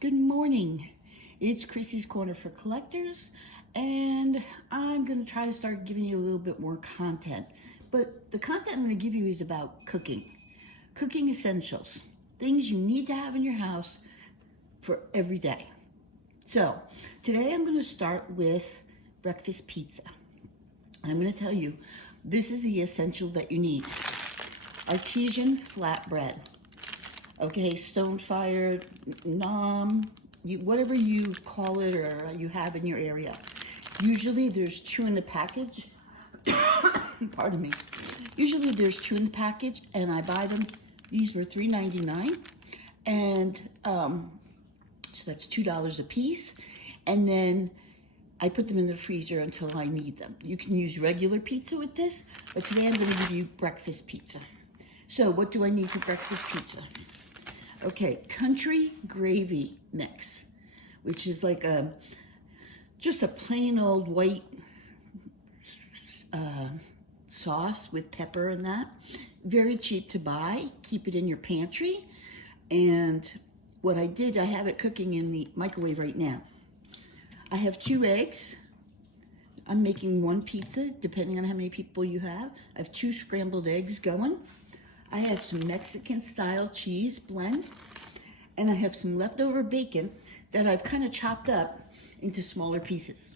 Good morning. It's Chrissy's Corner for Collectors, and I'm going to try to start giving you a little bit more content. But the content I'm going to give you is about cooking. Cooking essentials. Things you need to have in your house for every day. So, today I'm going to start with breakfast pizza. I'm going to tell you, this is the essential that you need. Artesian flatbread. Okay, stone-fired, whatever you call it or you have in your area. Usually there's 2 in the package. Pardon me. Usually there's 2 in the package, and I buy them. These were $3.99, and so that's $2 a piece. And then I put them in the freezer until I need them. You can use regular pizza with this, but today I'm going to give you breakfast pizza. So what do I need for breakfast pizza? Okay, country gravy mix, which is like just a plain old white sauce with pepper and that. Very cheap to buy. Keep it in your pantry. And what I did, I have it cooking in the microwave right now. I have 2 eggs. I'm making 1 pizza, depending on how many people you have. I have 2 scrambled eggs going. I have some Mexican-style cheese blend, and I have some leftover bacon that I've kind of chopped up into smaller pieces.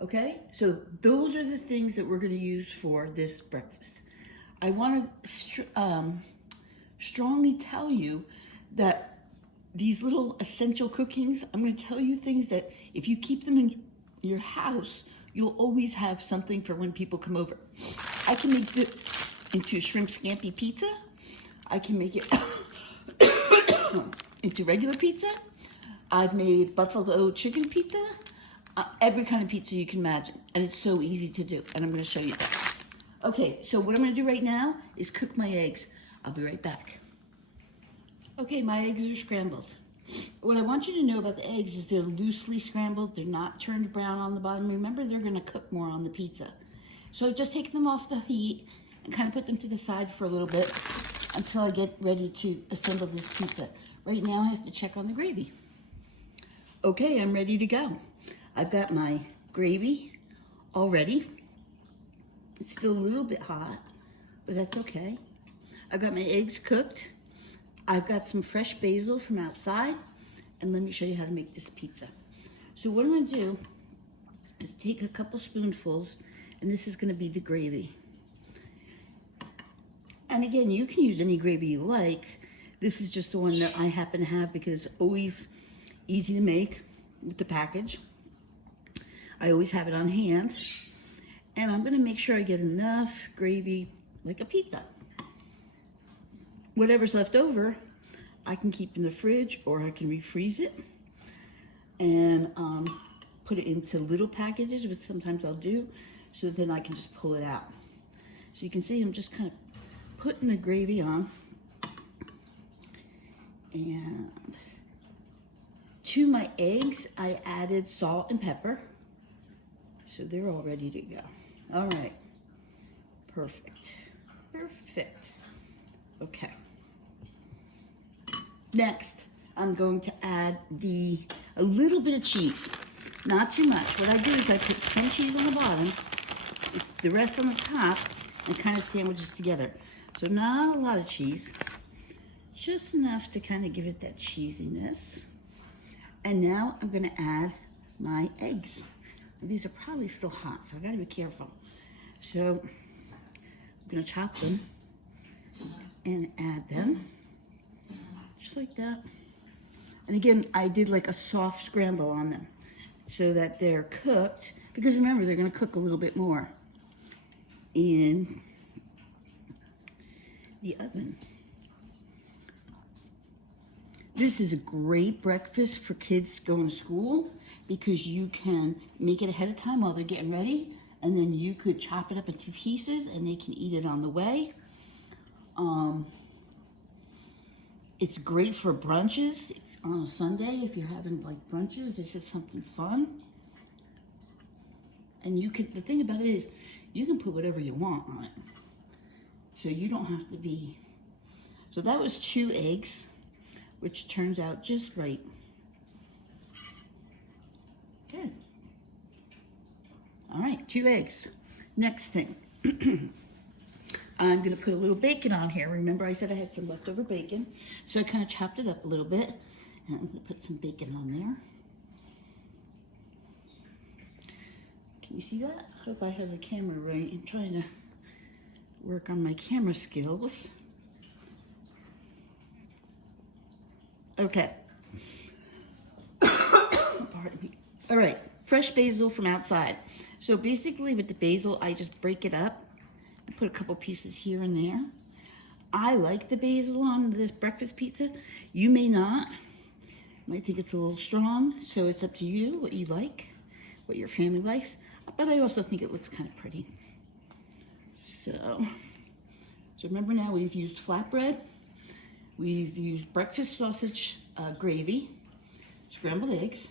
Okay, so those are the things that we're going to use for this breakfast. I want to strongly tell you that these little essential cookings, I'm going to tell you things that if you keep them in your house, you'll always have something for when people come over. I can make this into shrimp scampi pizza. I can make it into regular pizza. I've made buffalo chicken pizza. Every kind of pizza you can imagine. And it's so easy to do. And I'm going to show you that. Okay, so what I'm going to do right now is cook my eggs. I'll be right back. Okay, my eggs are scrambled. What I want you to know about the eggs is they're loosely scrambled. They're not turned brown on the bottom. Remember, they're going to cook more on the pizza. So I've just taken them off the heat and kind of put them to the side for a little bit until I get ready to assemble this pizza. Right now I have to check on the gravy. Okay, I'm ready to go. I've got my gravy all ready. It's still a little bit hot, but that's okay. I've got my eggs cooked. I've got some fresh basil from outside, and let me show you how to make this pizza. So what I'm gonna do is take a couple spoonfuls, and this is gonna be the gravy. And again, you can use any gravy you like. This is just the one that I happen to have because it's always easy to make with the package. I always have it on hand. And I'm gonna make sure I get enough gravy, like a pizza. Whatever's left over, I can keep in the fridge or I can refreeze it and put it into little packages, which sometimes I'll do, so then I can just pull it out. So you can see I'm just kind of putting the gravy on, and to my eggs I added salt and pepper, so they're all ready to go. All right, perfect. Okay, next I'm going to add a little bit of cheese, not too much. What I do is I put some cheese on the bottom, the rest on the top, and kind of sandwiches together. So not a lot of cheese, just enough to kind of give it that cheesiness. And now I'm gonna add my eggs. These are probably still hot, so I gotta be careful. So I'm gonna chop them and add them, just like that. And again, I did like a soft scramble on them so that they're cooked, because remember, they're gonna cook a little bit more in the oven. This is a great breakfast for kids going to school because you can make it ahead of time while they're getting ready, and then you could chop it up into pieces and they can eat it on the way. It's great for brunches on a Sunday if you're having like brunches. This is something fun. And the thing about it is you can put whatever you want on it. So you don't have to be, so that was 2 eggs, which turns out just right. All right, 2 eggs. Next thing, I'm gonna put a little bacon on here. Remember I said I had some leftover bacon, so I kind of chopped it up a little bit, and I'm gonna put some bacon on there. Can you see that? I hope I have the camera right. I'm trying to work on my camera skills. Okay. Pardon me. All right, fresh basil from outside. So basically with the basil, I just break it up and put a couple pieces here and there. I like the basil on this breakfast pizza. You may not. You might think it's a little strong, so it's up to you what you like, what your family likes. But I also think it looks kind of pretty. So remember now we've used flatbread, we've used breakfast sausage gravy, scrambled eggs,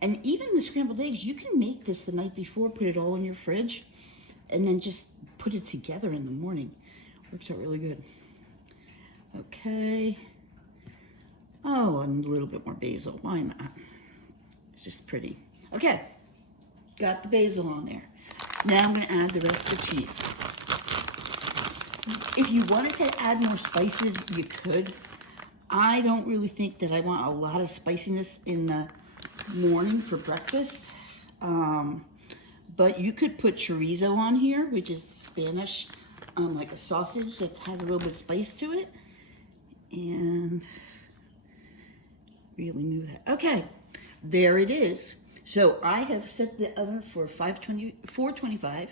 and even the scrambled eggs, you can make this the night before, put it all in your fridge, and then just put it together in the morning. Works out really good. Okay. Oh, and a little bit more basil, why not? It's just pretty. Okay, got the basil on there. Now I'm gonna add the rest of the cheese. If you wanted to add more spices, you could. I don't really think that I want a lot of spiciness in the morning for breakfast. But you could put chorizo on here, which is Spanish, like a sausage that has a little bit of spice to it. And really move that. Okay, there it is. So I have set the oven for 425.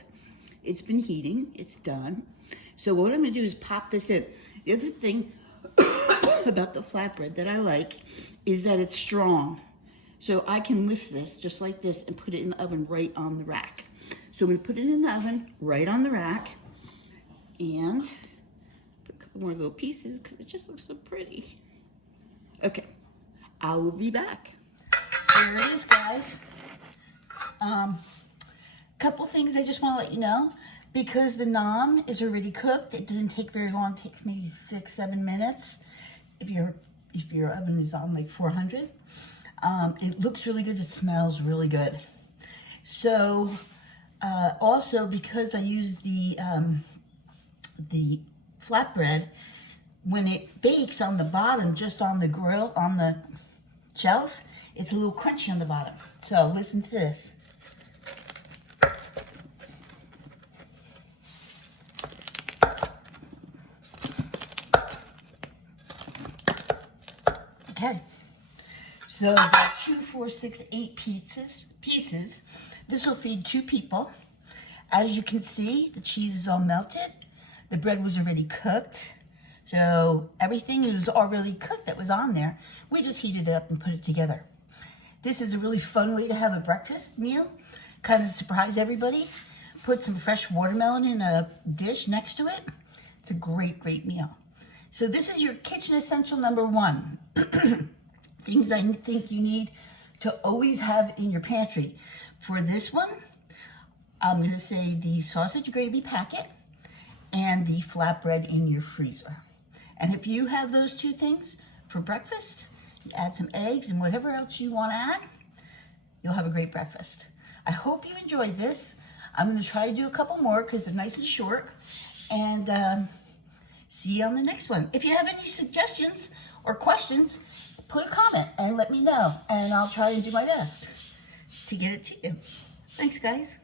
It's been heating, it's done. So what I'm gonna do is pop this in. The other thing about the flatbread that I like is that it's strong. So I can lift this just like this and put it in the oven right on the rack. So I'm gonna put it in the oven right on the rack and put a couple more little pieces because it just looks so pretty. Okay, I will be back. Here it is, guys. Couple things I just want to let you know. Because the naan is already cooked, it doesn't take very long. It takes maybe 6-7 minutes if your oven is on like 400. It looks really good. It smells really good. So also because I use the flatbread, when it bakes on the bottom, just on the grill, on the shelf, it's a little crunchy on the bottom. So listen to this. Okay, so about 2, 4, 6, 8 pieces. This will feed 2 people. As you can see, the cheese is all melted. The bread was already cooked. So everything is already cooked that was on there. We just heated it up and put it together. This is a really fun way to have a breakfast meal. Kind of surprise everybody. Put some fresh watermelon in a dish next to it. It's a great, great meal. So this is your kitchen essential number 1. Things I think you need to always have in your pantry. For this one, I'm going to say the sausage gravy packet and the flatbread in your freezer. And if you have those 2 things for breakfast, you add some eggs and whatever else you want to add, you'll have a great breakfast. I hope you enjoyed this. I'm going to try to do a couple more because they're nice and short. And see you on the next one. If you have any suggestions or questions, put a comment and let me know. And I'll try and do my best to get it to you. Thanks, guys.